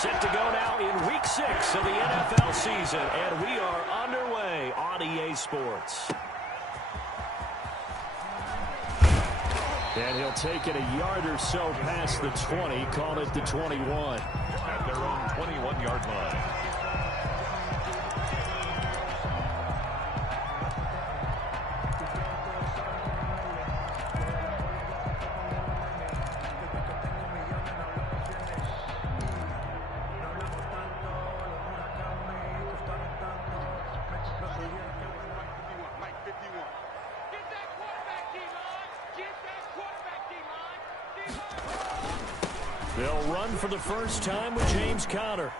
Set to go now in Week 6 of the NFL season, and we are underway on EA Sports. And he'll take it a yard or so past the 20, call it the 21. At their own 21-yard line. They'll run for the first time with James Conner.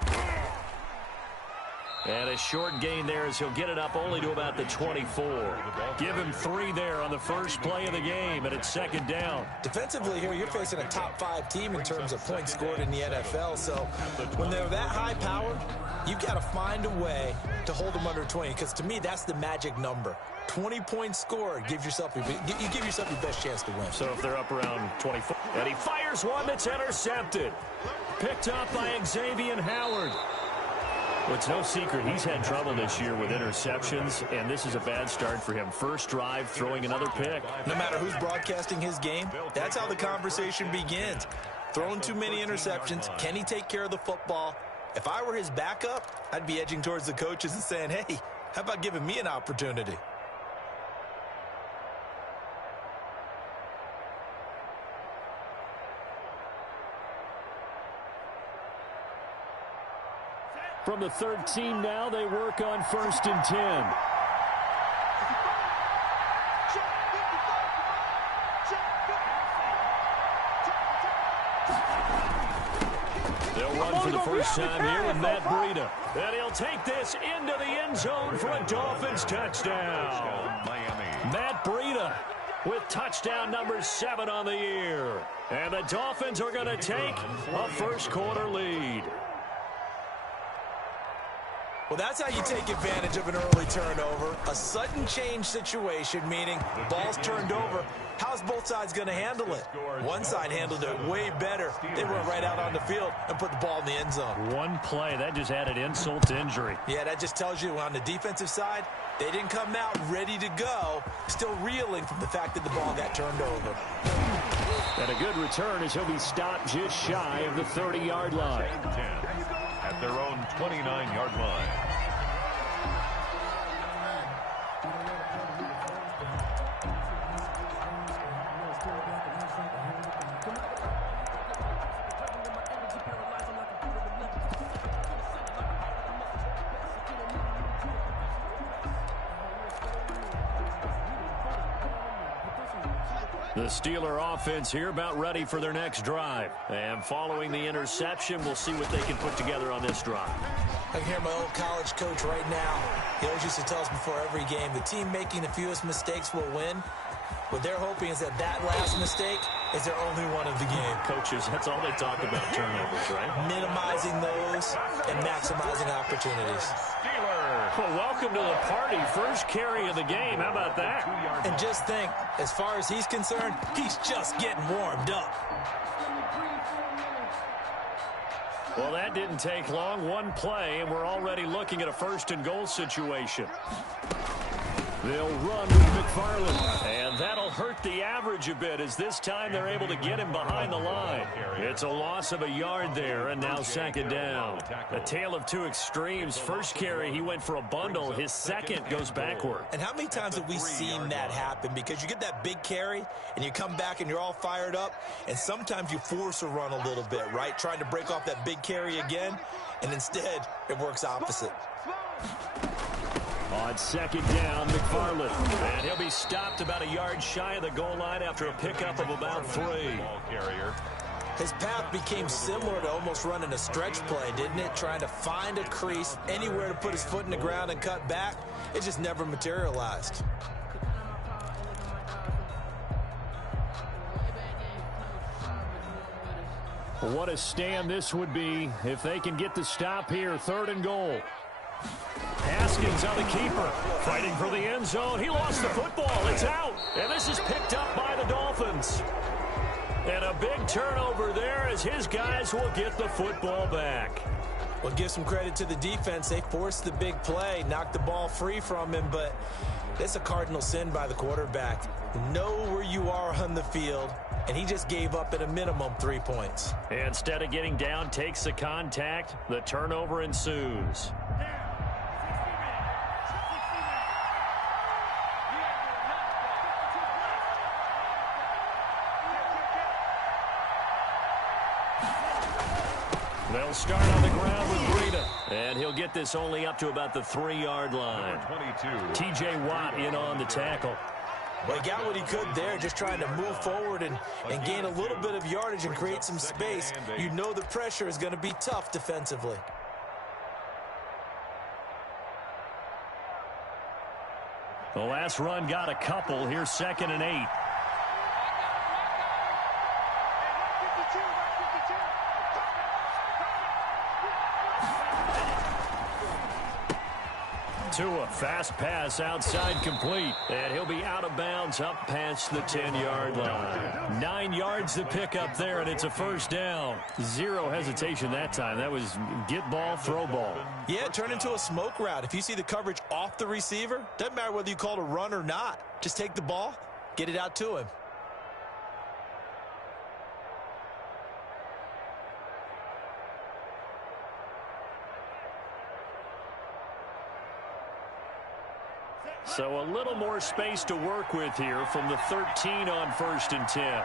And a short gain there as he'll get it up only to about the 24. Give him 3 there on the first play of the game, and it's second down. Defensively here, you're facing a top-5 team in terms of points scored in the NFL. So when they're that high power, you've got to find a way to hold them under 20. Because to me, that's the magic number. 20 points scored, you give yourself your best chance to win. So if they're up around 24, and he fires one that's intercepted. Picked up by Xavier Howard. Well, it's no secret he's had trouble this year with interceptions, and this is a bad start for him. First drive, throwing another pick. No matter who's broadcasting his game, that's how the conversation begins. Throwing too many interceptions, can he take care of the football? If I were his backup, I'd be edging towards the coaches and saying, hey, how about giving me an opportunity? From the 13 now, they work on 1st and 10. They'll run for the first time here with Matt Breida. And he'll take this into the end zone for a Dolphins touchdown. Matt Breida with touchdown number 7 on the year. And the Dolphins are going to take a first-quarter lead. Well, that's how you take advantage of an early turnover. A sudden change situation, meaning the ball's turned over. How's both sides going to handle it? One side handled it way better. They went right out on the field and put the ball in the end zone. One play, that just added insult to injury. Yeah, that just tells you on the defensive side, they didn't come out ready to go, still reeling from the fact that the ball got turned over. And a good return as he'll be stopped just shy of the 30-yard line. At their own 29-yard line. The Steeler offense here about ready for their next drive. And following the interception, we'll see what they can put together on this drive. I can hear my old college coach right now. He always used to tell us before every game, the team making the fewest mistakes will win. What they're hoping is that last mistake is their only one of the game. Coaches, that's all they talk about, turnovers, right? Minimizing those and maximizing opportunities. Well, welcome to the party. First carry of the game. How about that? And just think, as far as he's concerned, he's just getting warmed up. Well, that didn't take long. One play, and we're already looking at a 1st and goal situation. They'll run with McFarland, and that'll hurt the average a bit as this time they're able to get him behind the line. It's a loss of a yard there, and now second down. A tale of two extremes. First carry, he went for a bundle. His second goes backward. And how many times have we seen that happen? Because you get that big carry, and you come back, and you're all fired up, and sometimes you force a run a little bit, right? Trying to break off that big carry again, and instead it works opposite. On second down, McFarland. And he'll be stopped about a yard shy of the goal line after a pickup of about 3. His path became similar to almost running a stretch play, didn't it? Trying to find a crease, anywhere to put his foot in the ground and cut back. It just never materialized. What a stand this would be if they can get the stop here. 3rd and goal. Haskins on the keeper, fighting for the end zone. He lost the football. It's out, and this is picked up by the Dolphins. And a big turnover there as his guys will get the football back. Well, give some credit to the defense. They forced the big play, knocked the ball free from him, but it's a cardinal sin by the quarterback. Know where you are on the field, and he just gave up at a minimum 3 points. Instead of getting down, takes the contact. The turnover ensues. They'll start on the ground with Breida. And he'll get this only up to about the 3-yard line. T.J. Watt in on the tackle. Well, he got what he could there, just trying to move forward and gain a little bit of yardage and create some space. You know the pressure is going to be tough defensively. The last run got a couple. Here's 2nd and 8. Tua, fast pass outside complete. And he'll be out of bounds up past the 10-yard line. 9 yards to pick up there, and it's a first down. Zero hesitation that time. That was get ball, throw ball. Yeah, turn into a smoke route. If you see the coverage off the receiver, doesn't matter whether you call it a run or not. Just take the ball, get it out to him. So a little more space to work with here from the 13 on 1st and 10.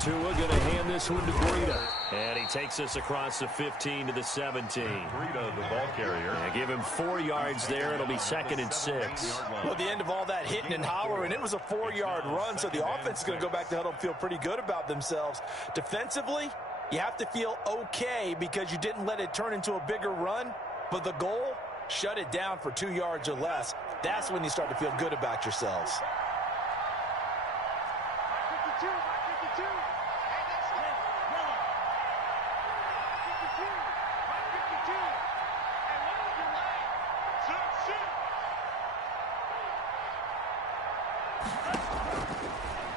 Tua going to hand this one to Breida. And he takes us across the 15 to the 17. Breida, the ball carrier. And give him 4 yards there. It'll be 2nd and 6. Well, at the end of all that hitting and hollering, it was a 4-yard run, so the offense is going to go back to huddle and feel pretty good about themselves. Defensively, you have to feel okay because you didn't let it turn into a bigger run, but the goal, shut it down for 2 yards or less. That's when you start to feel good about yourselves.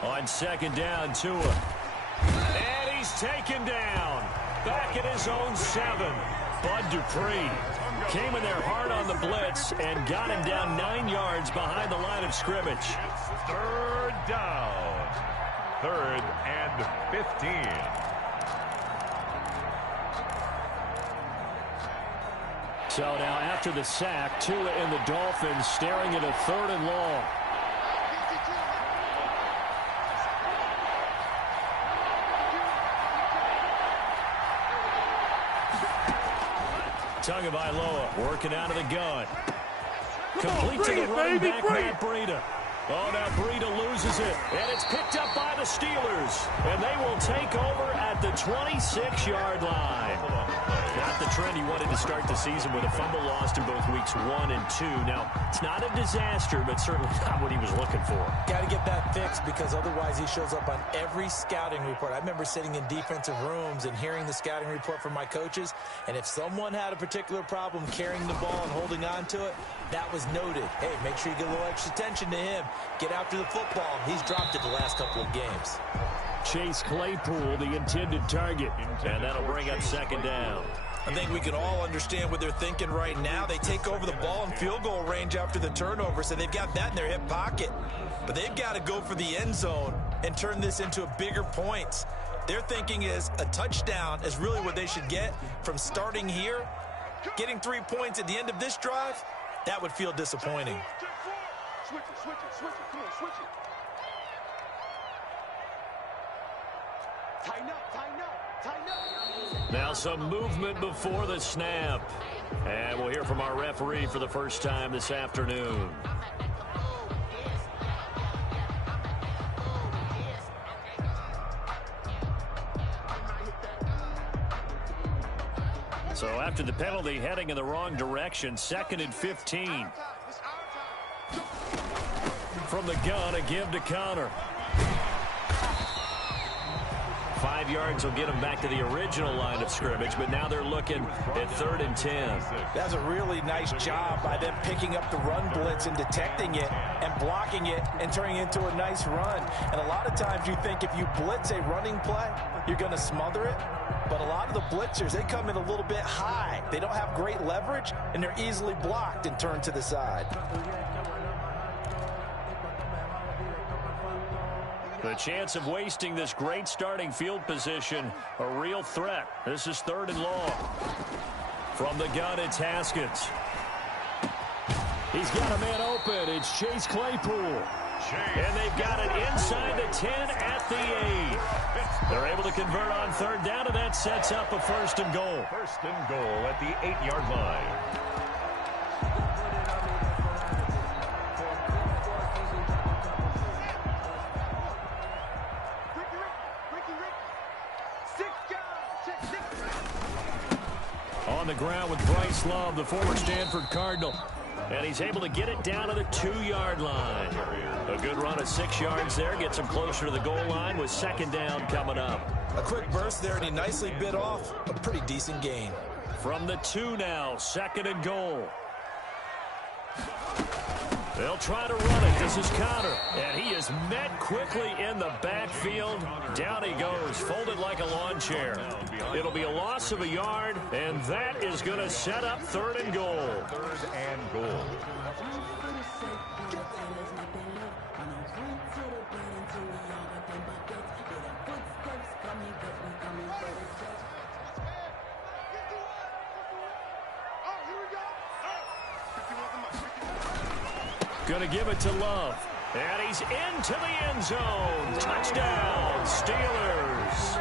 On 2nd down, Tua. And he's taken down. Back at his own 7. Bud Dupree came in there hard on the blitz and got him down 9 yards behind the line of scrimmage. 3rd down. 3rd and 15. So now after the sack, Tua and the Dolphins staring at a 3rd and long. Tagovailoa working out of the gun. Complete to the running back, Matt Breida. Oh, now Breida loses it, and it's picked up by the Steelers. And they will take over at the 26-yard line. Not the trend he wanted to start the season with a fumble lost in both weeks 1 and 2. Now, it's not a disaster, but certainly not what he was looking for. Got to get that fixed because otherwise he shows up on every scouting report. I remember sitting in defensive rooms and hearing the scouting report from my coaches, and if someone had a particular problem carrying the ball and holding on to it, that was noted. Hey, make sure you get a little extra attention to him. Get after the football. He's dropped it the last couple of games. Chase Claypool, the intended target, and that'll bring up 2nd down. I think we can all understand what they're thinking right now. They take over the ball in field goal range after the turnover, so they've got that in their hip pocket. But they've got to go for the end zone and turn this into a bigger points. Their thinking is a touchdown is really what they should get from starting here. Getting 3 points at the end of this drive, that would feel disappointing. Switch it, come on, switch it. Tighten up. Now some movement before the snap. And we'll hear from our referee for the first time this afternoon. So after the penalty, heading in the wrong direction, 2nd and 15. From the gun, a give to Connor. 5 5 yards will get them back to the original line of scrimmage, but now they're looking at 3rd and 10. That's a really nice job by them picking up the run blitz and detecting it and blocking it and turning it into a nice run. And a lot of times you think if you blitz a running play, you're going to smother it. But a lot of the blitzers, they come in a little bit high. They don't have great leverage, and they're easily blocked and turned to the side. The chance of wasting this great starting field position, a real threat. This is 3rd and long. From the gun, it's Haskins. He's got a man open. It's Chase Claypool. And they've got it inside the 10 at the 8. They're able to convert on 3rd down, and that sets up a 1st and goal. 1st and goal at the 8-yard line. On the ground with Bryce Love, the former Stanford Cardinal. And he's able to get it down to the 2-yard line. A good run of 6 yards there. Gets him closer to the goal line with 2nd down coming up. A quick burst there, and he nicely bit off a pretty decent gain. From the 2 now, 2nd and goal. They'll try to run it. This is Connor. And he is met quickly in the backfield. Down he goes, folded like a lawn chair. It'll be a loss of a yard, and that is going to set up 3rd and goal. 3rd and goal. Going to give it to Love. And he's into the end zone. Touchdown, Steelers.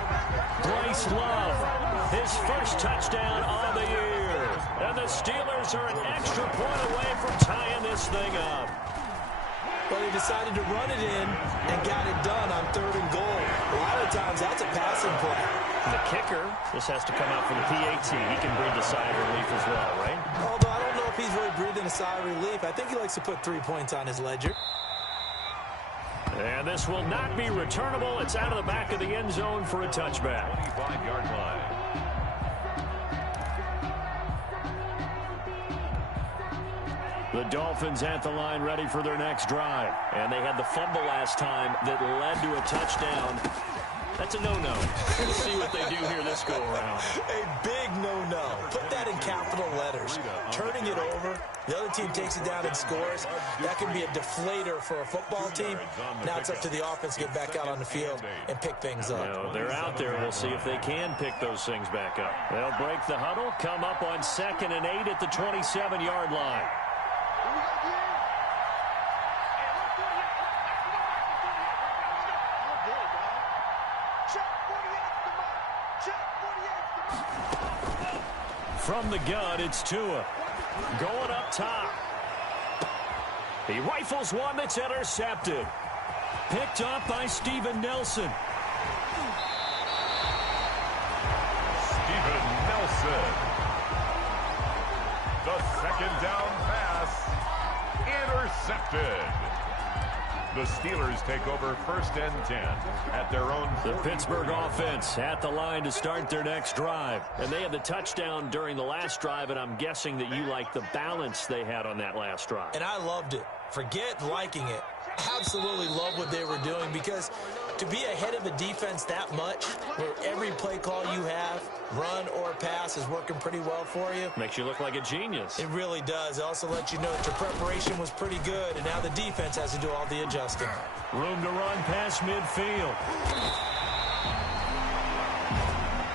Bryce Love, his first touchdown on the year. And the Steelers are an extra point away from tying this thing up. But he decided to run it in and got it done on 3rd and goal. A lot of times that's a passing play. The kicker, this has to come out for the PAT. He can breathe a sigh of relief as well, right? Although I don't know if he's really breathing a sigh of relief. I think he likes to put 3 points on his ledger. And this will not be returnable. It's out of the back of the end zone for a touchback. 25-yard line. The Dolphins at the line ready for their next drive. And they had the fumble last time that led to a touchdown. That's a no-no. Let's see what they do here this go-around. A big no-no. Put that in capital letters. Turning it over, the other team takes it down and scores. That can be a deflator for a football team. Now it's up to the offense to get back out on the field and pick things up. You know, they're out there. We'll see if they can pick those things back up. They'll break the huddle, come up on 2nd and 8 at the 27-yard line. From the gun, it's Tua. Going up top. He rifles one that's intercepted. Picked up by Steven Nelson. Steven Nelson. The 2nd down pass. Intercepted. The Steelers take over 1st and 10 at their own. The Pittsburgh offense at the line to start their next drive. And they had the touchdown during the last drive, and I'm guessing that you like the balance they had on that last drive. And I loved it. Forget liking it. Absolutely love what they were doing, because to be ahead of a defense that much, where every play call you have, run or pass, is working pretty well for you. Makes you look like a genius. It really does. It also lets you know that your preparation was pretty good, and now the defense has to do all the adjusting. Room to run past midfield.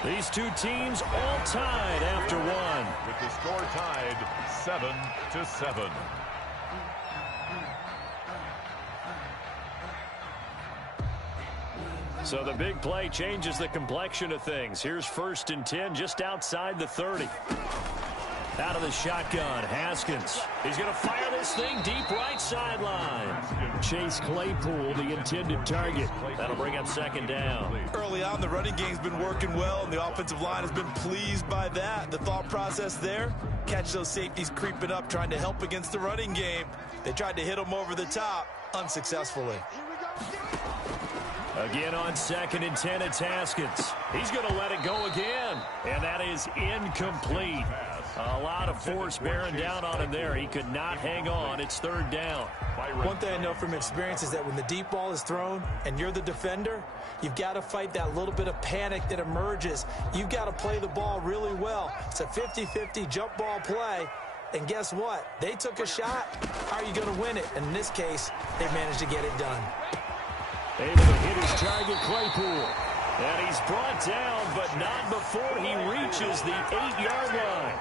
These two teams all tied after one. With the score tied 7-7. So the big play changes the complexion of things. Here's 1st and 10 just outside the 30. Out of the shotgun, Haskins. He's going to fire this thing deep right sideline. Chase Claypool, the intended target. That'll bring up 2nd down. Early on, the running game's been working well, and the offensive line has been pleased by that. The thought process there, catch those safeties creeping up, trying to help against the running game. They tried to hit them over the top, unsuccessfully. Again on 2nd and 10, it's Haskins. He's going to let it go again, and that is incomplete. A lot of force bearing down on him there. He could not hang on. It's 3rd down. One thing I know from experience is that when the deep ball is thrown and you're the defender, you've got to fight that little bit of panic that emerges. You've got to play the ball really well. It's a 50-50 jump ball play. And guess what? They took a shot. How are you going to win it? And in this case, they managed to get it done. Able to hit his target, Claypool. And he's brought down, but not before he reaches the 8-yard line.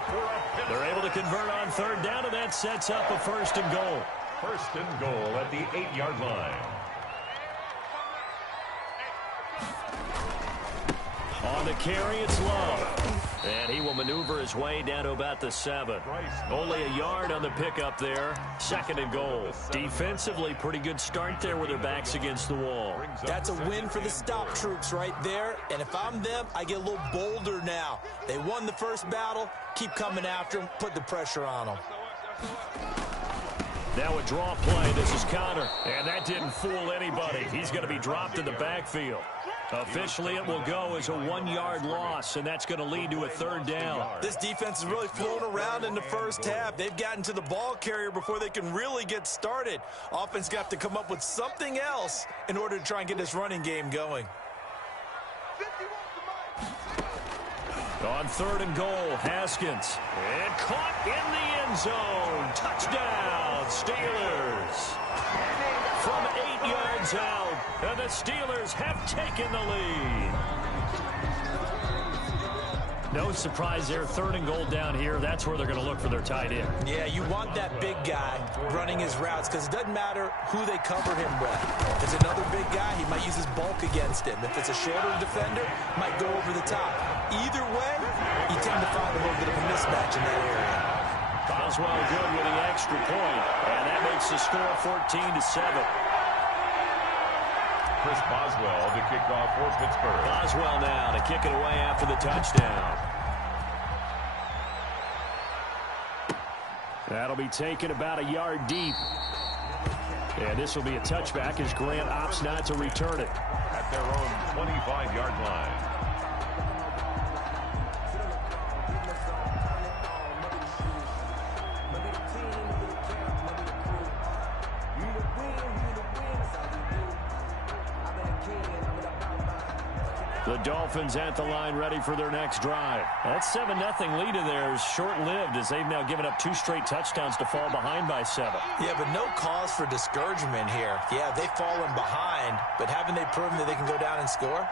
They're able to convert on 3rd down, and that sets up a 1st and goal. 1st and goal at the 8-yard line. On the carry, it's Love. And he will maneuver his way down to about the 7. Only a yard on the pickup there. 2nd and goal. Defensively, pretty good start there with their backs against the wall. That's a win for the stop troops right there. And if I'm them, I get a little bolder now. They won the first battle. Keep coming after them. Put the pressure on them. Now a draw play. This is Connor. And that didn't fool anybody. He's going to be dropped in the backfield. Officially, it will go as a 1-yard loss, and that's going to lead to a 3rd down. This defense is really flown around in the first half. They've gotten to the ball carrier before they can really get started. Offense got to come up with something else in order to try and get this running game going. On 3rd and goal, Haskins. And caught in the end zone. Touchdown, Steelers. From 8 yards out, and the Steelers have taken the lead. No surprise there, 3rd and goal down here. That's where they're going to look for their tight end. Yeah, you want that big guy running his routes because it doesn't matter who they cover him with. If it's another big guy, he might use his bulk against him. If it's a shorter defender, might go over the top. Either way, you tend to find a little bit of a mismatch in that area. Boswell good with the extra point, and that makes the score 14-7. Chris Boswell to kick off for Pittsburgh. Boswell now to kick it away after the touchdown. That'll be taken about a yard deep. And this will be a touchback as Grant opts not to return it. At their own 25-yard line. The Dolphins at the line ready for their next drive. That 7-0 lead of theirs short-lived as they've now given up 2 straight touchdowns to fall behind by 7. Yeah, but no cause for discouragement here. Yeah, they've fallen behind, but haven't they proven that they can go down and score?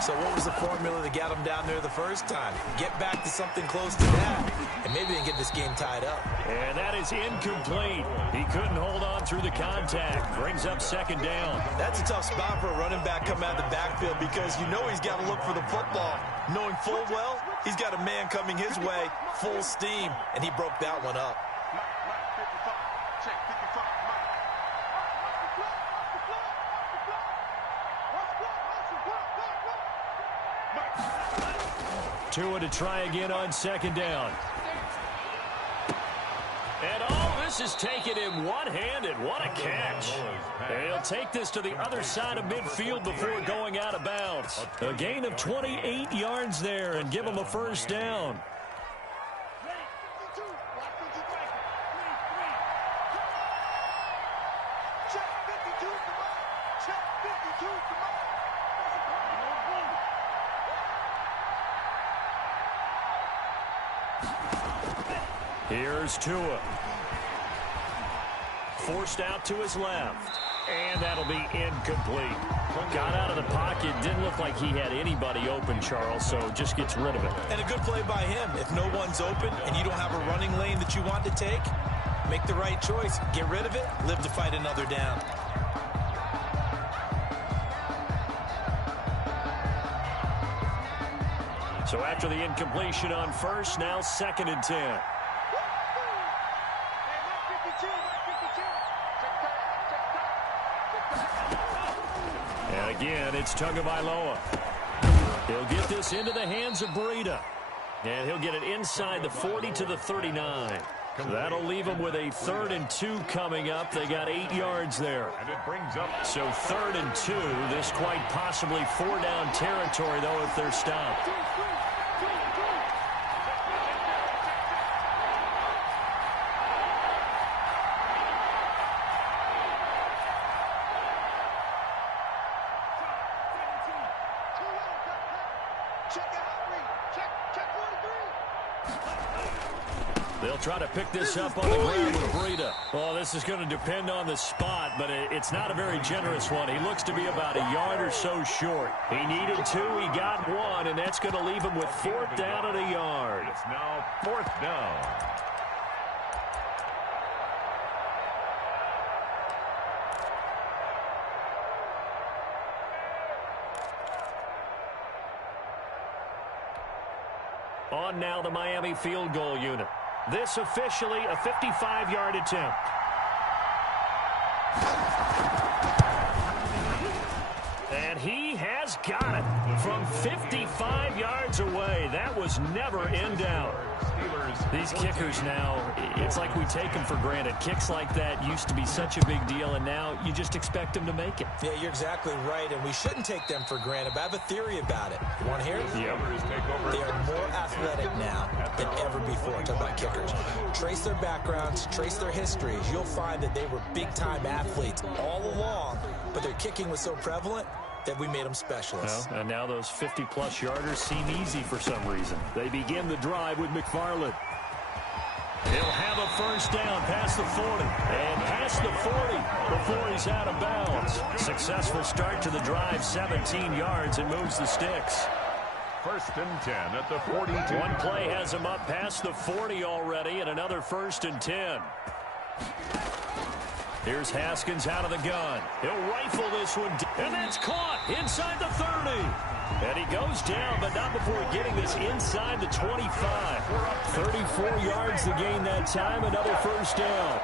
So what was the formula that got them down there the first time? Get back to something close to that, and maybe they can get this game tied up. And that is incomplete. He couldn't hold on through the contact. Brings up 2nd down. That's a tough spot for a running back coming out of the backfield because you know he's got to look for the football. Knowing full well, he's got a man coming his way, full steam, and he broke that one up. Tua to try again on 2nd down. And all this is taken in one-handed. What a catch. And he'll take this to the other side of midfield before going out of bounds. A gain of 28 yards there and give him a 1st down. Here's Tua. Forced out to his left. And that'll be incomplete. Got out of the pocket. Didn't look like he had anybody open, Charles, so just gets rid of it. And a good play by him. If no one's open and you don't have a running lane that you want to take, make the right choice. Get rid of it. Live to fight another down. So after the incompletion on 1st, now 2nd and 10. And again, it's Tagovailoa. He'll get this into the hands of Breida. And he'll get it inside the 40 to the 39. That'll leave them with a 3rd and 2 coming up. They got 8 yards there. And it brings up. So 3rd and 2. This quite possibly 4-down territory, though, if they're stopped. They'll try to pick this up on the ground with Breida. Well, this is going to depend on the spot, but it's not a very generous one. He looks to be about a yard or so short. He needed 2, he got 1, and that's going to leave him with 4th down and a yard. It's now 4th down. On now the Miami field goal unit. This officially a 55-yard attempt. And he has got it from 55 yards away. That was never in doubt. These kickers now, it's like we take them for granted. Kicks like that used to be such a big deal, and now you just expect them to make it. Yeah, you're exactly right, and we shouldn't take them for granted, but I have a theory about it. You want to hear it? Yeah. They are more athletic now than ever before. Talk about kickers. Trace their backgrounds, trace their histories. You'll find that they were big-time athletes all along, but their kicking was so prevalent that we made them specialists. Well, and now those 50-plus yarders seem easy for some reason. They begin the drive with McFarland. He'll have a 1st down past the 40 and past the 40 before he's out of bounds. Successful start to the drive, 17 yards, and moves the sticks. 1st and 10 at the 42. One play has him up past the 40 already, and another 1st and 10. Here's Haskins out of the gun. He'll rifle this one, and that's caught inside the 30. And he goes down, but not before getting this inside the 25. 34 yards to gain that time, another 1st down.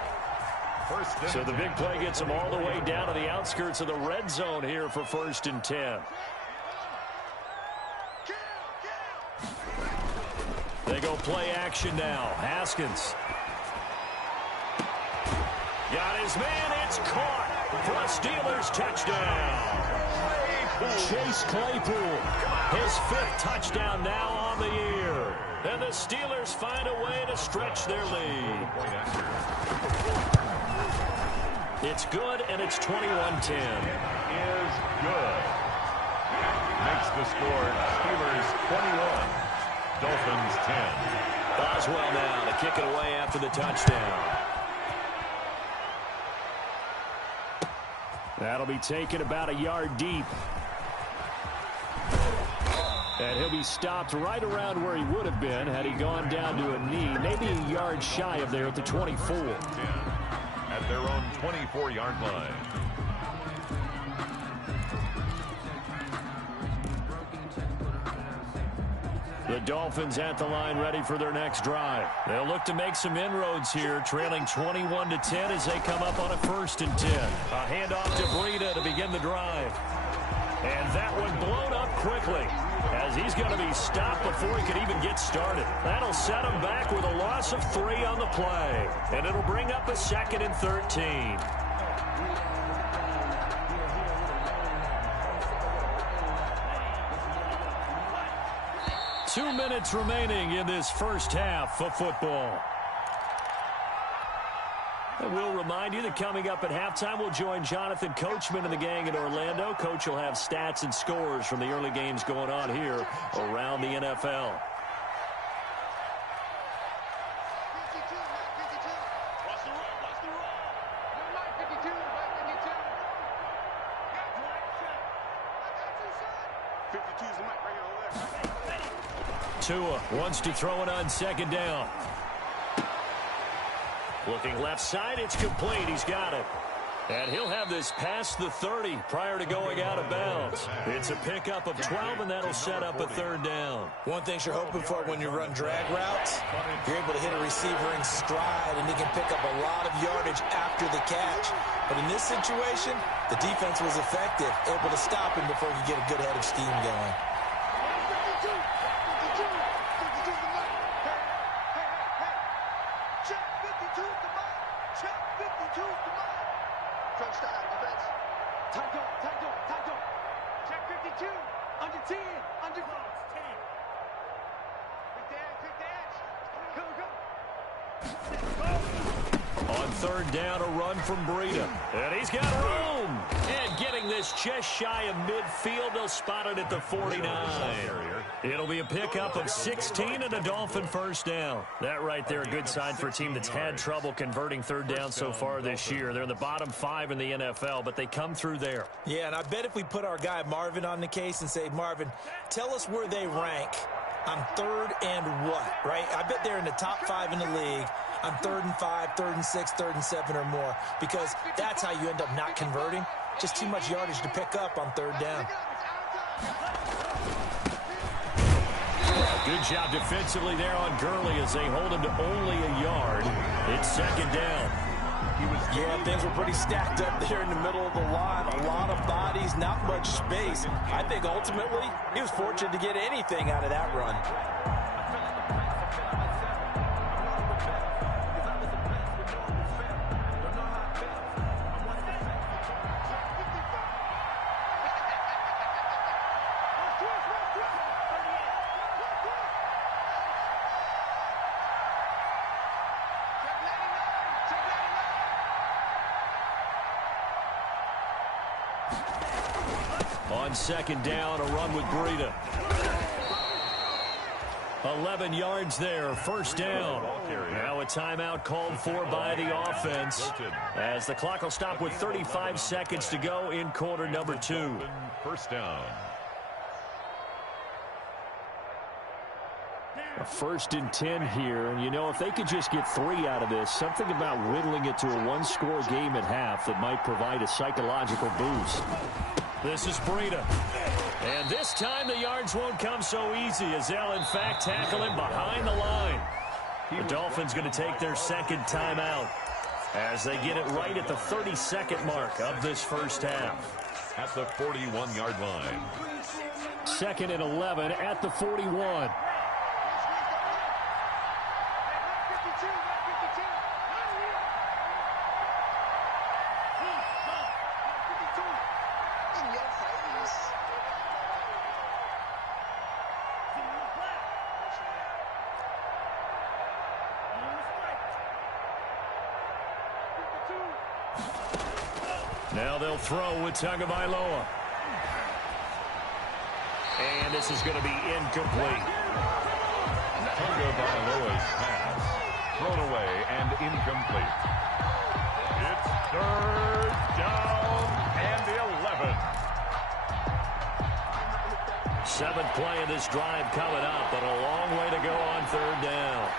So the big play gets him all the way down to the outskirts of the red zone here for 1st and 10. They go play action now. Haskins. Got his man, it's caught for a Steelers touchdown. Chase Claypool, his 5th touchdown now on the year. And the Steelers find a way to stretch their lead. It's good, and it's 21-10. Is good. Makes the score Steelers 21, Dolphins 10. Boswell now to kick it away after the touchdown. That'll be taken about a yard deep. And he'll be stopped right around where he would have been had he gone down to a knee, maybe a yard shy of there at the 24. At their own 24-yard line. The Dolphins at the line ready for their next drive. They'll look to make some inroads here, trailing 21-10 as they come up on a 1st and 10. A handoff to Breida to begin the drive. And that one blown up quickly as he's going to be stopped before he could even get started. That'll set him back with a loss of 3 on the play. And it'll bring up a 2nd and 13. 2 minutes remaining in this first half of football. And we'll remind you that coming up at halftime, we'll join Jonathan Coachman and the gang in Orlando. Coach will have stats and scores from the early games going on here around the NFL. Tua wants to throw it on 2nd down. Looking left side, it's complete. He's got it. And he'll have this past the 30 prior to going out of bounds. It's a pickup of 12, and that'll set up a 3rd down. One thing you're hoping for when you run drag routes, you're able to hit a receiver in stride, and he can pick up a lot of yardage after the catch. But in this situation, the defense was effective, able to stop him before he could get a good head of steam going. Check 52's the mark. Check 52's the mark. Crunch style defense. Tight go, tight go, tight go. Check 52. Under 10, under 10. Quick the edge. Go, go. On third down, a run from Breida. And he's got room. And getting this just shy of midfield, they'll spot it at the 49. It'll be a pickup of 16 and a Dolphin first down. That right there, a good sign for a team that's had trouble converting third down so far this year. They're in the bottom 5 in the NFL, but they come through there. Yeah, and I bet if we put our guy Marvin on the case and say, Marvin, tell us where they rank on third and what, right? I bet they're in the top 5 in the league on 3rd and 5, 3rd and 6, 3rd and 7 or more, because that's how you end up not converting. Just too much yardage to pick up on third down. Good job defensively there on Gurley as they hold him to only a yard. It's second down. Yeah, things were pretty stacked up there in the middle of the line. A lot of bodies, not much space. I think ultimately he was fortunate to get anything out of that run. On second down, a run with Breida. 11 yards there, first down. Now a timeout called for by the offense as the clock will stop with 35 seconds to go in quarter number 2. First down. A 1st and 10 here, and you know, if they could just get 3 out of this, something about whittling it to a one-score game at half that might provide a psychological boost. This is Breida. And this time the yards won't come so easy as they'll, in fact, tackle him behind the line. The Dolphins going to take their second timeout as they get it right at the 32nd mark of this first half. At the 41-yard line. 2nd and 11 at the 41. Now they'll throw with Tagovailoa. And this is going to be incomplete. Tagovailoa's pass thrown away and incomplete. It's 3rd down and 11. 7th play of this drive coming up, but a long way to go on 3rd down.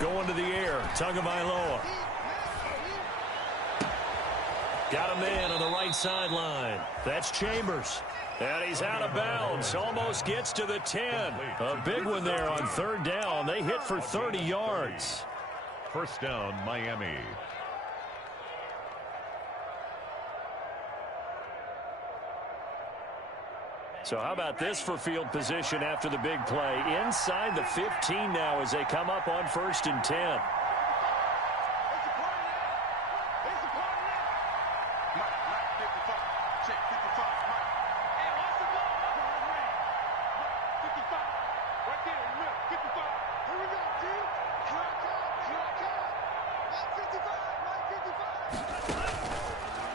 Going to the air, Tagovailoa. Got a man on the right sideline. That's Chambers. And he's out of bounds. Almost gets to the 10. A big one there on 3rd down. They hit for 30 yards. First down, Miami. So how about this for field position after the big play? Inside the 15 now as they come up on 1st and 10.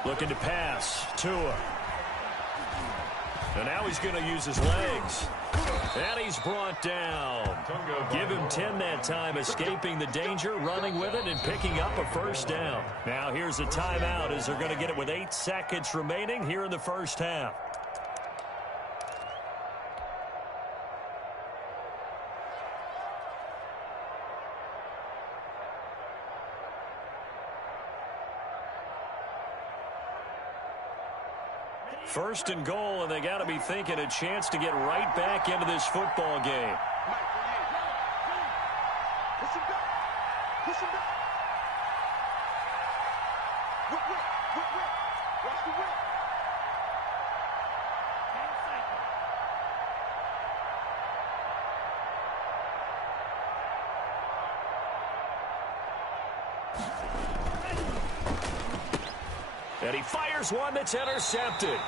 Looking to pass. Tua. And now he's going to use his legs. And he's brought down. Give him 10 that time, escaping the danger, running with it, and picking up a first down. Now here's a timeout as they're going to get it with 8 seconds remaining here in the first half. First and goal, and they got to be thinking a chance to get right back into this football game. Push him back. Whip. Watch the whip. And he fires one that's intercepted.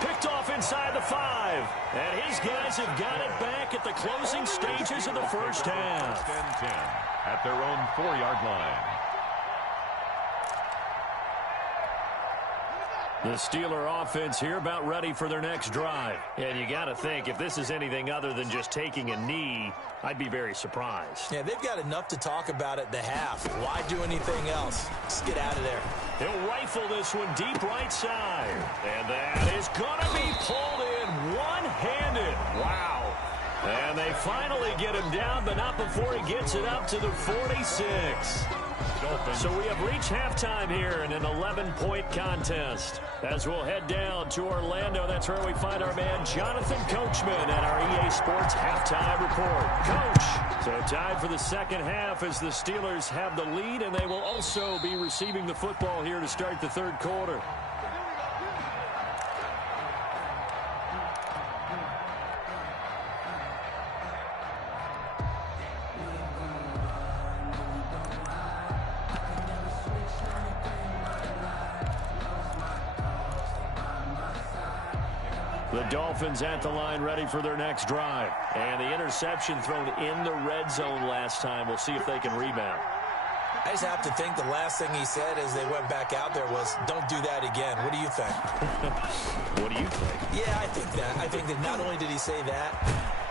Picked off inside the 5. And his guys have got it back at the closing stages of the first half. First and 10 at their own 4-yard line. The Steeler offense here about ready for their next drive. And you got to think, if this is anything other than just taking a knee, I'd be very surprised. Yeah, they've got enough to talk about at the half. Why do anything else? Just get out of there. He'll rifle this one deep right side. And that is going to be pulled in one-handed. Wow. And they finally get him down, but not before he gets it up to the 46. So we have reached halftime here in an 11-point contest. As we'll head down to Orlando, that's where we find our man Jonathan Coachman at our EA Sports Halftime Report. Coach, so tied for the second half as the Steelers have the lead, and they will also be receiving the football here to start the third quarter. The Dolphins at the line ready for their next drive. And the interception thrown in the red zone last time. We'll see if they can rebound. I just have to think the last thing he said as they went back out there was, don't do that again. What do you think? What do you think? Yeah, I think that. I think that not only did he say that,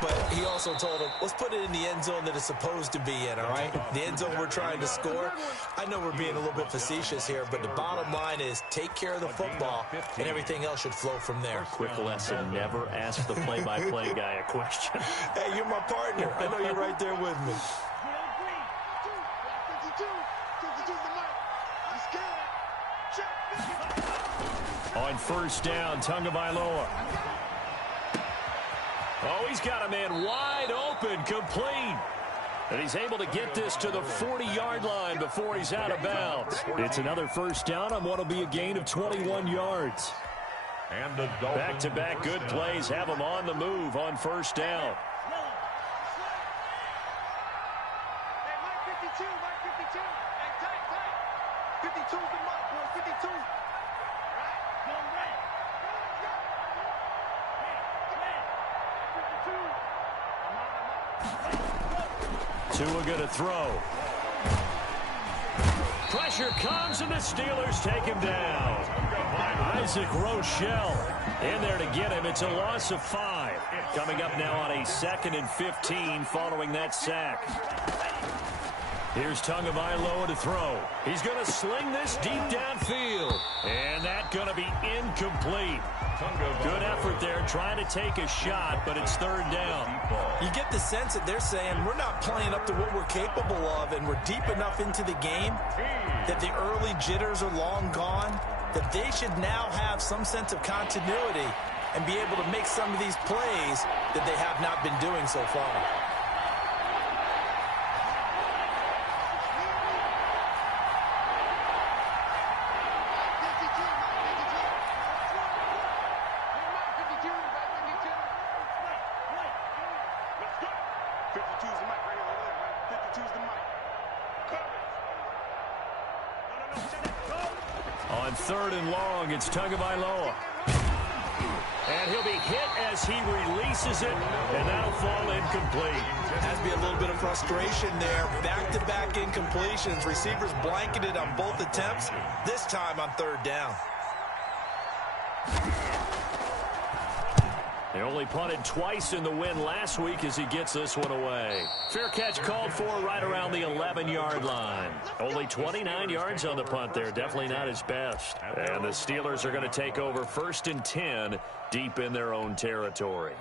but he also told him, let's put it in the end zone that it's supposed to be in, all right? The end zone we're trying to score. I know we're being a little bit facetious here, but the bottom line is take care of the football, and everything else should flow from there. Quick lesson, never ask the play-by-play guy a question. Hey, you're my partner. I know you're right there with me. On first down, Tagovailoa. Oh, he's got a man wide open, complete. And he's able to get this to the 40-yard line before he's out of bounds. It's another first down on what will be a gain of 21 yards. And the back-to-back good plays have him on the move on first down. Hey, Mike 52, Mike 52. Hey, tight. 52's the mark, boy, 52. Tua going to throw. Pressure comes, and the Steelers take him down. Isaac Rochelle in there to get him. It's a loss of 5. Coming up now on a 2nd and 15 following that sack. Here's Tagovailoa to throw. He's going to sling this deep downfield. And that's going to be incomplete. Good effort there trying to take a shot, but it's third down. You get the sense that they're saying we're not playing up to what we're capable of, and we're deep enough into the game that the early jitters are long gone, that they should now have some sense of continuity and be able to make some of these plays that they have not been doing so far. On third and long, it's Tagovailoa. And he'll be hit as he releases it, and that'll fall incomplete. Has to be a little bit of frustration there. Back-to-back incompletions. Receivers blanketed on both attempts, this time on third down. They only punted twice in the win last week as he gets this one away. Fair catch called for right around the 11-yard line. Only 29 yards on the punt there. Definitely not his best. And the Steelers are going to take over 1st and 10 deep in their own territory.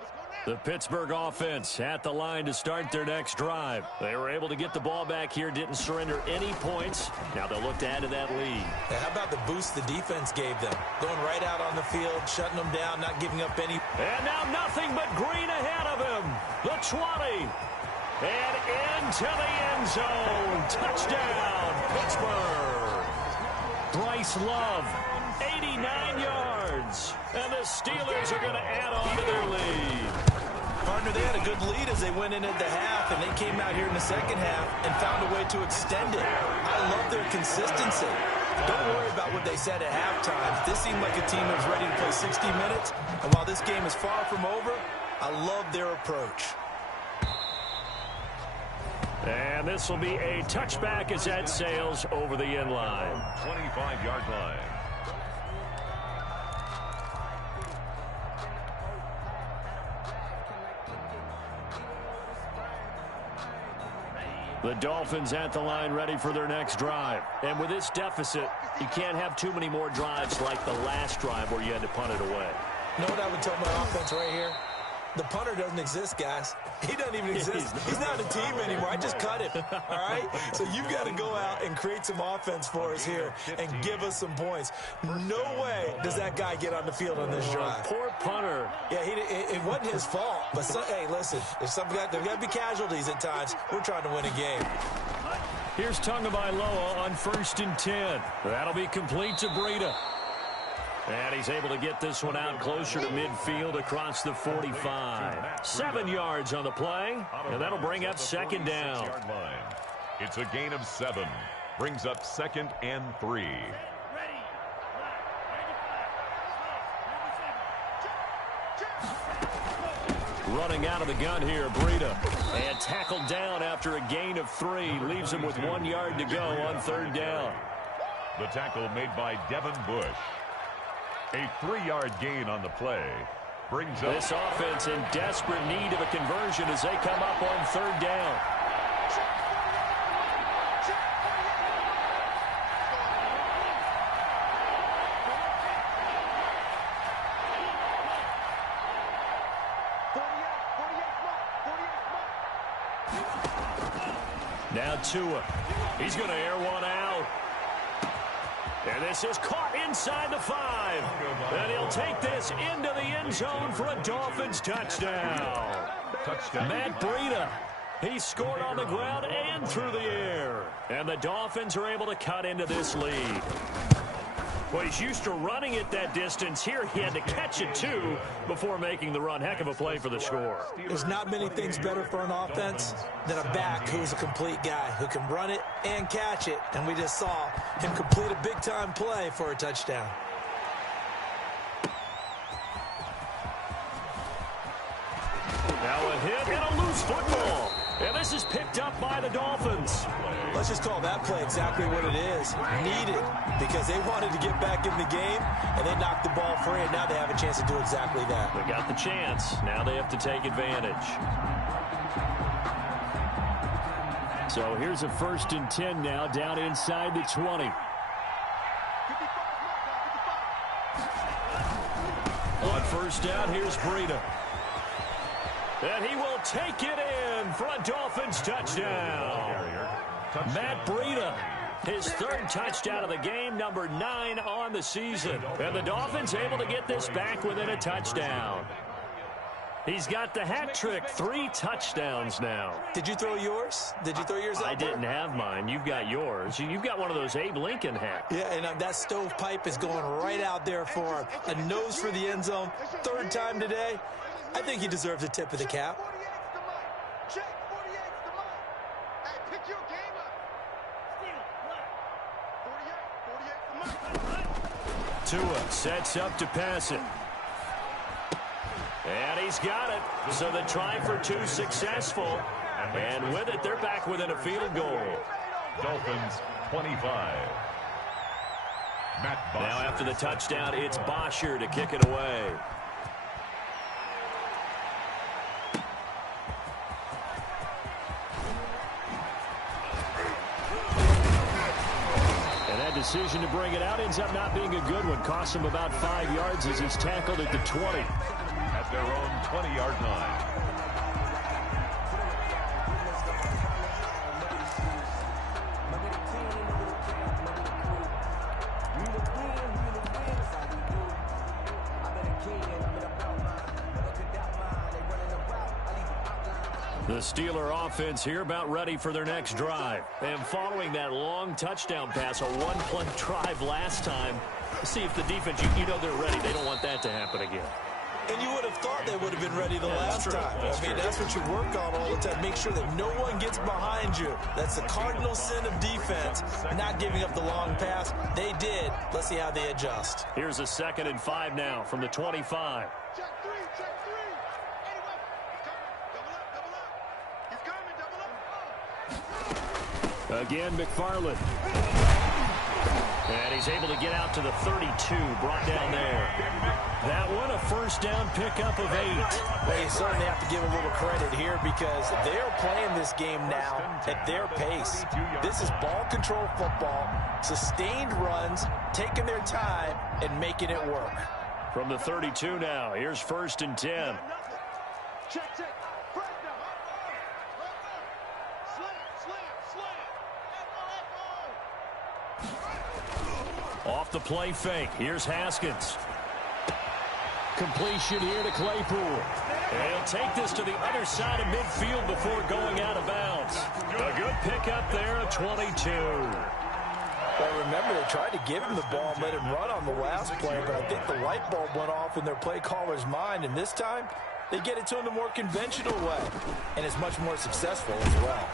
Let's go now. The Pittsburgh offense at the line to start their next drive. They were able to get the ball back here, didn't surrender any points. Now they'll look to add to that lead. Now, how about the boost the defense gave them? Going right out on the field, shutting them down, not giving up any. And now nothing but green ahead of him. The 20. And into the end zone. Touchdown, Pittsburgh. Bryce Love, 89 yards. And the Steelers are going to add on to their lead. Partner, they had a good lead as they went in at the half, and they came out here in the second half and found a way to extend it. I love their consistency. Don't worry about what they said at halftime. This seemed like a team that was ready to play 60 minutes, and while this game is far from over, I love their approach. And this will be a touchback as that sails over the end line. 25-yard line. The Dolphins at the line ready for their next drive. And with this deficit, you can't have too many more drives like the last drive where you had to punt it away. You know what I would tell my offense right here? The punter doesn't exist, guys. He doesn't even exist. He's not a team anymore. I just cut him, all right? So you've got to go out and create some offense for us here and give us some points. No way does that guy get on the field on this drive. Poor punter. Yeah, it wasn't his fault. But, hey, listen, there's got to be casualties at times. We're trying to win a game. Here's Tagovailoa on 1st and 10. That'll be complete to Breida. And he's able to get this one out closer to midfield across the 45. 7 yards on the play, and that'll bring up second down. It's a gain of 7. Brings up 2nd and 3. Running out of the gun here, Breida. And tackled down after a gain of 3. Leaves him with 1 yard to go on 3rd down. The tackle made by Devin Bush. A 3-yard gain on the play brings up. This offense in desperate need of a conversion as they come up on 3rd down. Now Tua. He's going to air one out. And this is caught inside the 5. And he'll take this into the end zone for a Dolphins touchdown. Matt Breida. He scored on the ground and through the air. And the Dolphins are able to cut into this lead. Well, he's used to running it that distance. Here he had to catch it, too, before making the run. Heck of a play for the score. There's not many things better for an offense than a back who's a complete guy who can run it and catch it. And we just saw him complete a big-time play for a touchdown. Now a hit and a loose football. And this is picked up by the Dolphins. Let's just call that play exactly what it is. Needed, because they wanted to get back in the game, and they knocked the ball free, and now they have a chance to do exactly that. They got the chance. Now they have to take advantage. So here's a 1st and 10 now, down inside the 20. On 1st down, here's Breida. And he will take it in for a Dolphins touchdown. Matt Breida, his 3rd touchdown of the game, number 9 on the season. And the Dolphins able to get this back within a touchdown. He's got the hat trick, 3 touchdowns now. Did you throw yours? Did you throw yours out? I didn't have mine. You've got yours. You've got one of those Abe Lincoln hats. Yeah, and that stovepipe is going right out there for him. A nose for the end zone. 3rd time today. I think he deserves a tip of the cap. Tua sets up to pass it. And he's got it. So the try for 2 successful. And with it, they're back within a field goal. Dolphins 25. Now after the touchdown, it's Bosher to kick it away. That decision to bring it out ends up not being a good one. Costs him about 5 yards as he's tackled at the 20. At their own 20-yard line. The Steeler offense here about ready for their next drive. And following that long touchdown pass, a one-play drive last time, see if the defense, you know they're ready. They don't want that to happen again. And you would have thought they would have been ready the last time. That's what you work on all the time. Make sure that no one gets behind you. That's the cardinal sin of defense, not giving up the long pass. They did. Let's see how they adjust. Here's a 2nd and 5 now from the 25. Check three. Anyway, he's coming. Double up. Again, McFarland. And he's able to get out to the 32, brought down there. That one, a first down pickup of 8. Well, you certainly have to give a little credit here because they're playing this game now at their pace. This is ball control football, sustained runs, taking their time, and making it work. From the 32 now, here's 1st and 10. Check. Break now. Slam. Off the play fake, here's Haskins. Completion here to Claypool. And he'll take this to the other side of midfield before going out of bounds. A good pickup there at 22. Well, remember, they tried to give him the ball and let him run on the last play, but I think the light bulb went off in their play caller's mind, and this time they get it to him the more conventional way, and it's much more successful as well.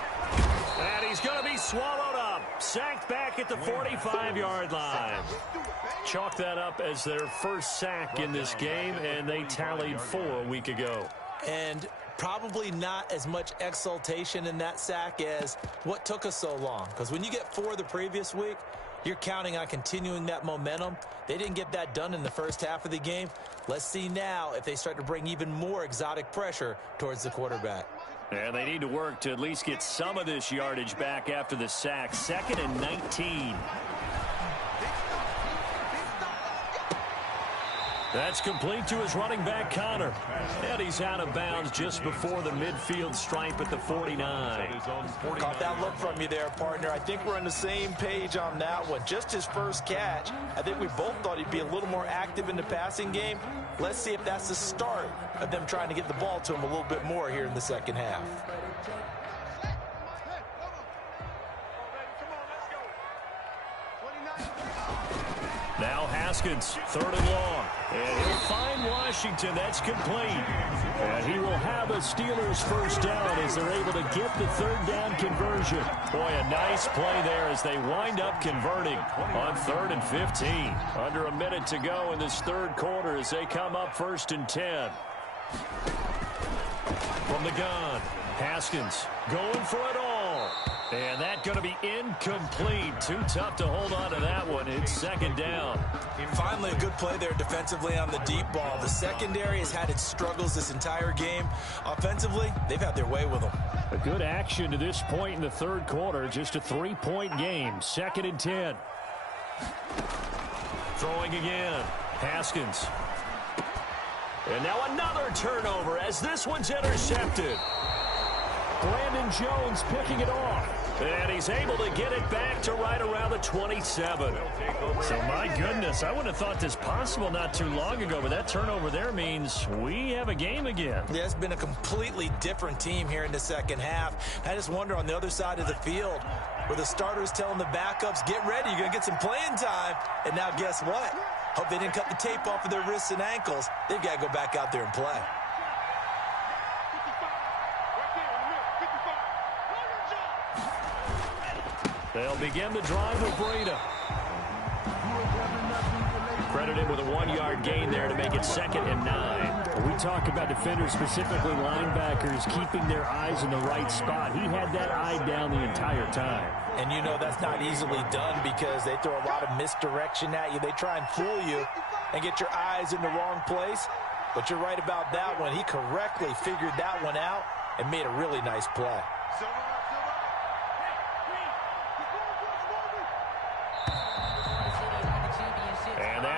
And he's going to be swallowed up. Sacked back at the 45-yard line. Chalk that up as their first sack in this game, and they tallied 4 a week ago. And probably not as much exultation in that sack as what took us so long. Because when you get 4 the previous week, you're counting on continuing that momentum. They didn't get that done in the first half of the game. Let's see now if they start to bring even more exotic pressure towards the quarterback. And they need to work to at least get some of this yardage back after the sack. 2nd and 19. That's complete to his running back, Connor. And he's out of bounds just before the midfield stripe at the 49. Caught that look from you there, partner. I think we're on the same page on that one. Just his first catch. I think we both thought he'd be a little more active in the passing game. Let's see if that's the start of them trying to get the ball to him a little bit more here in the second half. Now Haskins, 3rd and long. And he'll find Washington. That's complete. And he will have a Steelers first down as they're able to get the 3rd down conversion. Boy, a nice play there as they wind up converting on 3rd and 15. Under a minute to go in this 3rd quarter as they come up 1st and 10. From the gun, Haskins going for it all. And that's going to be incomplete. Too tough to hold on to that one. It's 2nd down. Finally, a good play there defensively on the deep ball. The secondary has had its struggles this entire game. Offensively, they've had their way with them. A good action to this point in the 3rd quarter. Just a 3-point game. 2nd and 10. Throwing again. Haskins. And now another turnover as this one's intercepted. Brandon Jones picking it off. And he's able to get it back to right around the 27. So, my goodness, I wouldn't have thought this possible not too long ago, but that turnover there means we have a game again. Yeah, it's been a completely different team here in the second half. I just wonder on the other side of the field where the starters telling the backups, get ready, you're going to get some playing time. And now guess what? Hope they didn't cut the tape off of their wrists and ankles. They've got to go back out there and play. They'll begin the drive with Breida. Credited with a 1-yard gain there to make it 2nd and 9. We talk about defenders, specifically linebackers, keeping their eyes in the right spot. He had that eye down the entire time. And you know that's not easily done because they throw a lot of misdirection at you. They try and fool you and get your eyes in the wrong place. But you're right about that one. He correctly figured that one out and made a really nice play.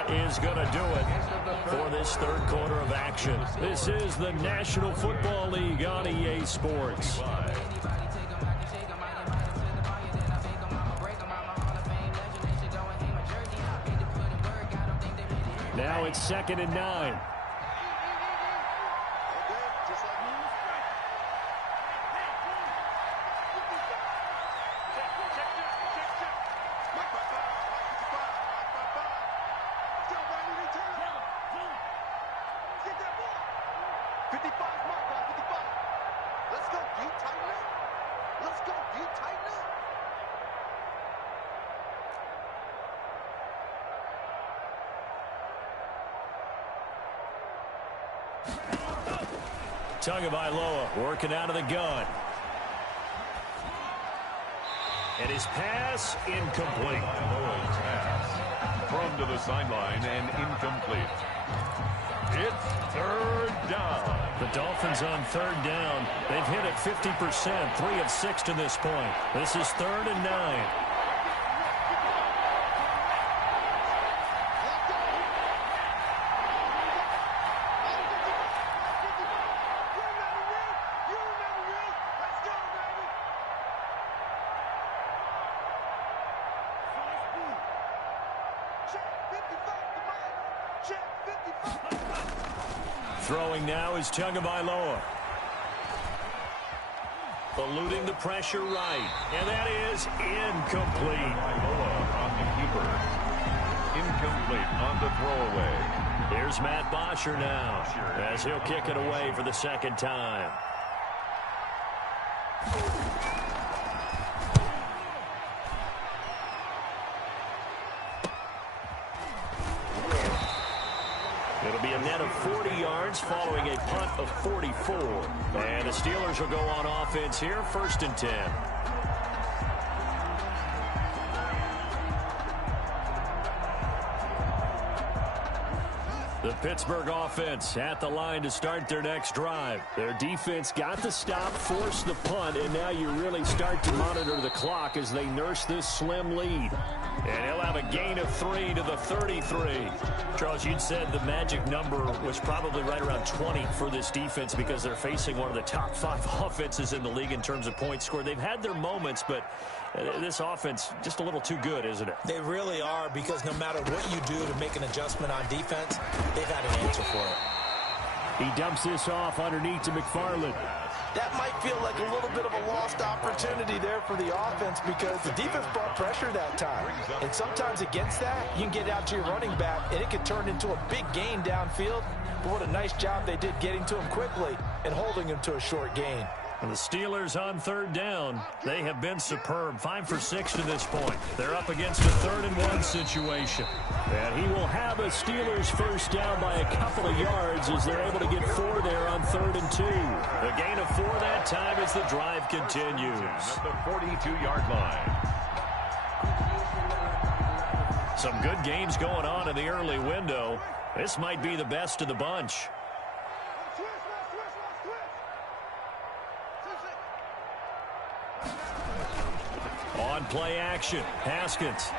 that is going to do it for this third quarter of action. This is the National Football League on EA Sports. Now it's 2nd and 9. Tagovailoa working out of the gun. And his pass incomplete. Thrown to the sideline and incomplete. It's 3rd down. The Dolphins on 3rd down. They've hit it 50%, 3 of 6 to this point. This is 3rd and 9. Throwing now is Tagovailoa. Eluding the pressure right. And that is incomplete. On the keeper. Incomplete on the throwaway. Here's Matt Bosher now as he'll kick it away for the 2nd time. It'll be a net of 40 yards following a punt of 44. And the Steelers will go on offense here, 1st and 10. The Pittsburgh offense at the line to start their next drive. Their defense got the stop, forced the punt, and now you really start to monitor the clock as they nurse this slim lead. And he'll have a gain of 3 to the 33. Charles, you'd said the magic number was probably right around 20 for this defense because they're facing one of the top 5 offenses in the league in terms of points scored. They've had their moments, but this offense just a little too good, isn't it? They really are, because no matter what you do to make an adjustment on defense, they've had an answer for it. He dumps this off underneath to McFarland. That might feel like a little bit of a lost opportunity there for the offense because the defense brought pressure that time. And sometimes against that, you can get out to your running back, and it can turn into a big gain downfield. But what a nice job they did getting to him quickly and holding him to a short gain. And the Steelers on 3rd down, they have been superb. 5 for 6 to this point. They're up against a 3rd and 1 situation. And he will have a Steelers 1st down by a couple of yards as they're able to get 4 there on 3rd and 2. The gain of 4 that time as the drive continues. At the 42-yard line. Some good games going on in the early window. This might be the best of the bunch. On play action, Haskins.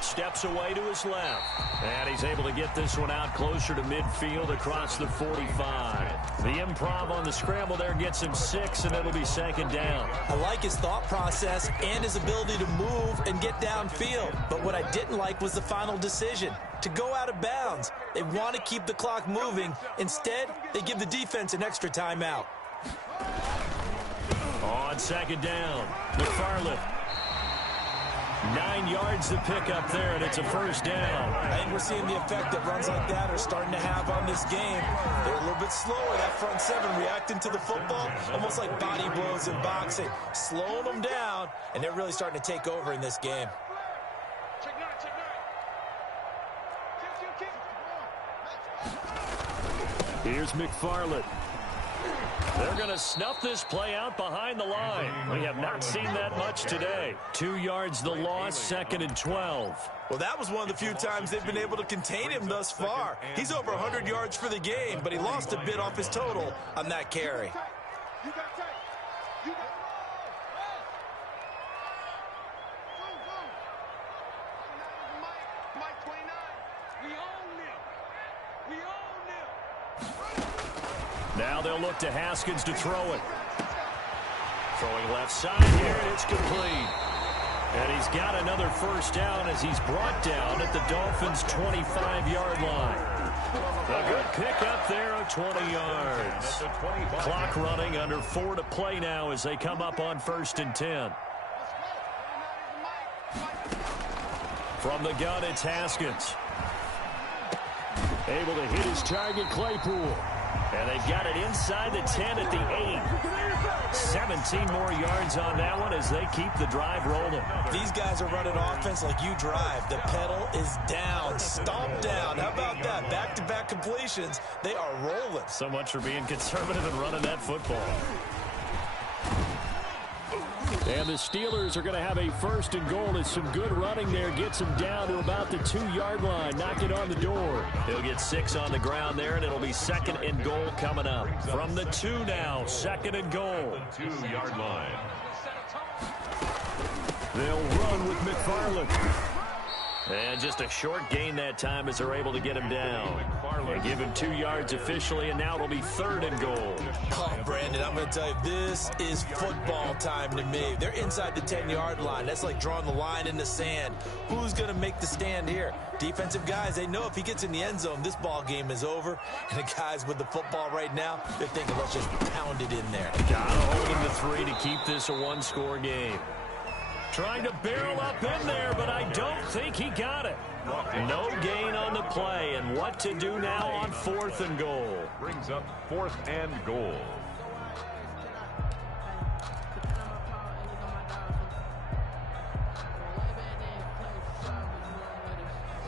Steps away to his left. And he's able to get this one out closer to midfield across the 45. The improv on the scramble there gets him 6, and it'll be 2nd down. I like his thought process and his ability to move and get downfield. But what I didn't like was the final decision, to go out of bounds. They want to keep the clock moving. Instead, they give the defense an extra timeout. On 2nd down, McFarland. 9 yards to pick up there, and it's a 1st down. I think we're seeing the effect that runs like that are starting to have on this game. They're a little bit slower, that front 7, reacting to the football, almost like body blows in boxing, slowing them down, and they're really starting to take over in this game. Here's McFarland. They're going to snuff this play out behind the line. We have not seen that much today. 2 yards the loss, 2nd and 12. Well, that was one of the few times they've been able to contain him thus far. He's over 100 yards for the game, but he lost a bit off his total on that carry. Now they'll look to Haskins to throw it. Throwing left side here, and it's complete. And he's got another first down as he's brought down at the Dolphins' 25-yard line. A good pick up there of 20 yards. Clock running, under 4 to play now as they come up on 1st and 10. From the gun, it's Haskins. Able to hit his target, Claypool. And they've got it inside the 10 at the 8. 17 more yards on that one as they keep the drive rolling. These guys are running offense like you drive. The pedal is down, stomp down. How about that? Back-to-back completions. They are rolling. So much for being conservative and running that football. And the Steelers are going to have a 1st and goal as some good running there gets him down to about the 2-yard line. Knock it on the door. He'll get 6 on the ground there, and it'll be 2nd and goal coming up. From the 2 now, 2nd and goal. 2-yard line. They'll run with McFarland. And just a short gain that time as they're able to get him down. They give him 2 yards officially, and now it'll be 3rd and goal. Oh, Brandon, I'm going to tell you, this is football time to me. They're inside the 10-yard line. That's like drawing the line in the sand. Who's going to make the stand here? Defensive guys, they know if he gets in the end zone, this ball game is over. And the guys with the football right now, they're thinking, let's just pound it in there. Gotta hold him to 3 to keep this a 1-score game. Trying to barrel up in there, but I don't think he got it. No gain on the play, and what to do now on 4th and goal. Brings up 4th and goal.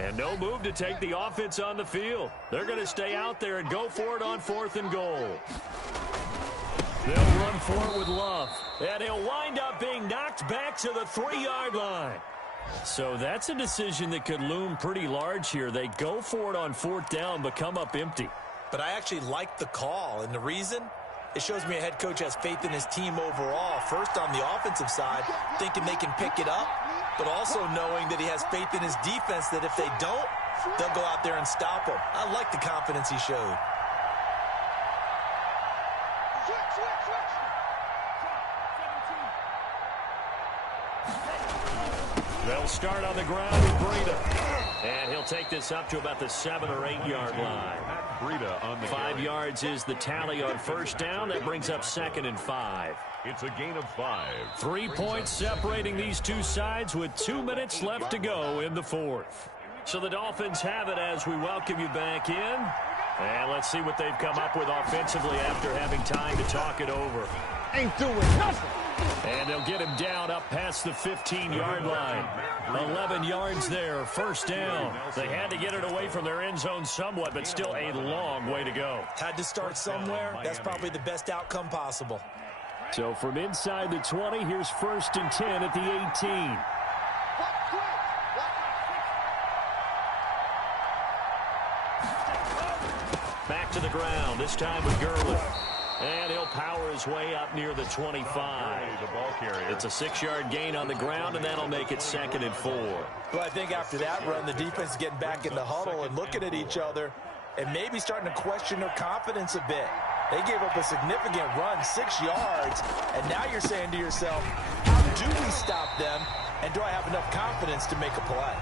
And no move to take the offense on the field. They're going to stay out there and go for it on 4th and goal. They'll run for it with Love. And he'll wind up being knocked back to the 3-yard line. So that's a decision that could loom pretty large here. They go for it on 4th down, but come up empty. But I actually like the call, and the reason? It shows me a head coach has faith in his team overall. First on the offensive side, thinking they can pick it up, but also knowing that he has faith in his defense that if they don't, they'll go out there and stop him. I like the confidence he showed. They'll start on the ground with Breida. And he'll take this up to about the 7 or 8 yard line. Breida on the 5 yards is the tally on 1st down. That brings up 2nd and 5. It's a gain of 5. 3 points separating these two sides with 2 minutes left to go in the 4th. So the Dolphins have it as we welcome you back in. And let's see what they've come up with offensively after having time to talk it over. Ain't doing nothing. And they'll get him down up past the 15-yard line. 11 yards there, 1st down. They had to get it away from their end zone somewhat, but still a long way to go. Had to start somewhere. That's probably the best outcome possible. So from inside the 20, here's 1st and 10 at the 18. Back to the ground, this time with Gurley. And he'll power his way up near the 25. It's a 6-yard gain on the ground, and that'll make it 2nd and 4. Well, I think after that run, the defense is getting back in the huddle and looking at each other and maybe starting to question their confidence a bit. They gave up a significant run, 6 yards, and now you're saying to yourself, how do we stop them, and do I have enough confidence to make a play?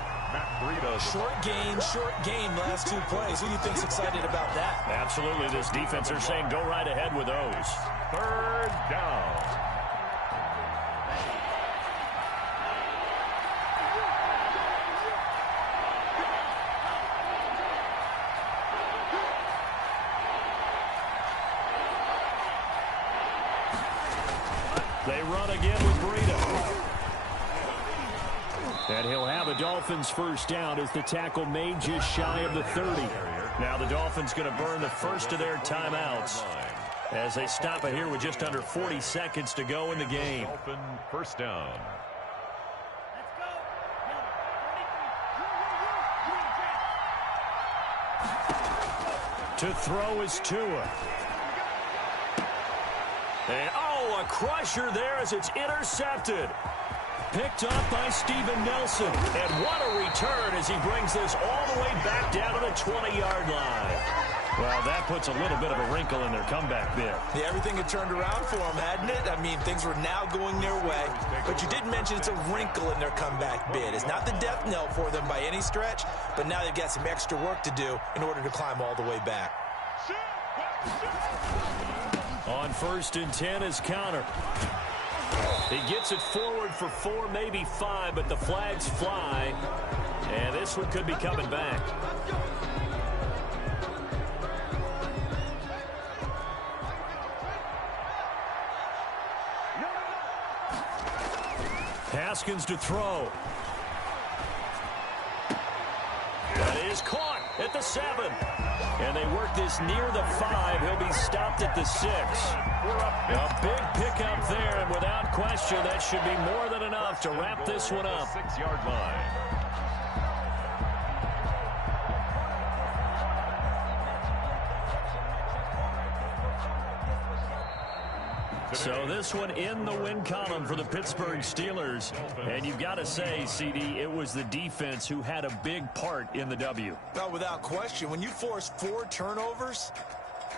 Short game, last 2 plays. Who do you think's excited about that? Absolutely, this defense are saying go right ahead with those. 3rd down. They run again with Breida. And he'll have a Dolphins 1st down as the tackle made just shy of the 30. Now the Dolphins going to burn the first of their timeouts as they stop it here with just under 40 seconds to go in the game. Dolphin 1st down. To throw is Tua. And, a crusher there as it's intercepted. picked off by Steven Nelson. And what a return as he brings this all the way back down to the 20-yard line. Well, that puts a little bit of a wrinkle in their comeback bid. Yeah, everything had turned around for them, hadn't it? I mean, things were now going their way. But you did mention it's a wrinkle in their comeback bid. It's not the death knell for them by any stretch, but now they've got some extra work to do in order to climb all the way back. On 1st and 10 is counter. He gets it forward for 4, maybe 5, but the flags fly. And this one could be coming back. Haskins to throw. That is caught at the 7. And they work this near the 5. He'll be stopped at the 6. A big pickup there, and without question, that should be more than enough to wrap this one up. 6-yard line. So this one in the win column for the Pittsburgh Steelers. And you've got to say, CD, it was the defense who had a big part in the W. No, without question. When you force 4 turnovers,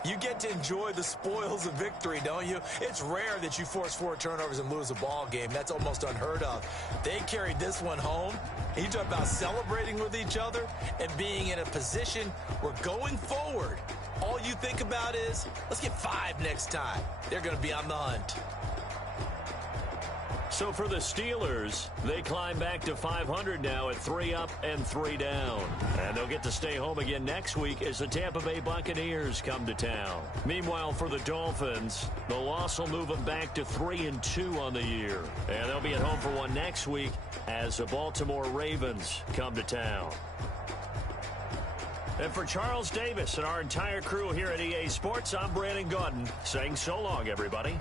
you get to enjoy the spoils of victory, don't you? It's rare that you force 4 turnovers and lose a ball game. That's almost unheard of. They carried this one home. You talk about celebrating with each other and being in a position where going forward, all you think about is, let's get 5 next time. They're going to be on the hunt. So for the Steelers, they climb back to 500 now at 3 up and 3 down. And they'll get to stay home again next week as the Tampa Bay Buccaneers come to town. Meanwhile, for the Dolphins, the loss will move them back to 3-2 on the year. And they'll be at home for one next week as the Baltimore Ravens come to town. And for Charles Davis and our entire crew here at EA Sports, I'm Brandon Gaudin saying so long, everybody.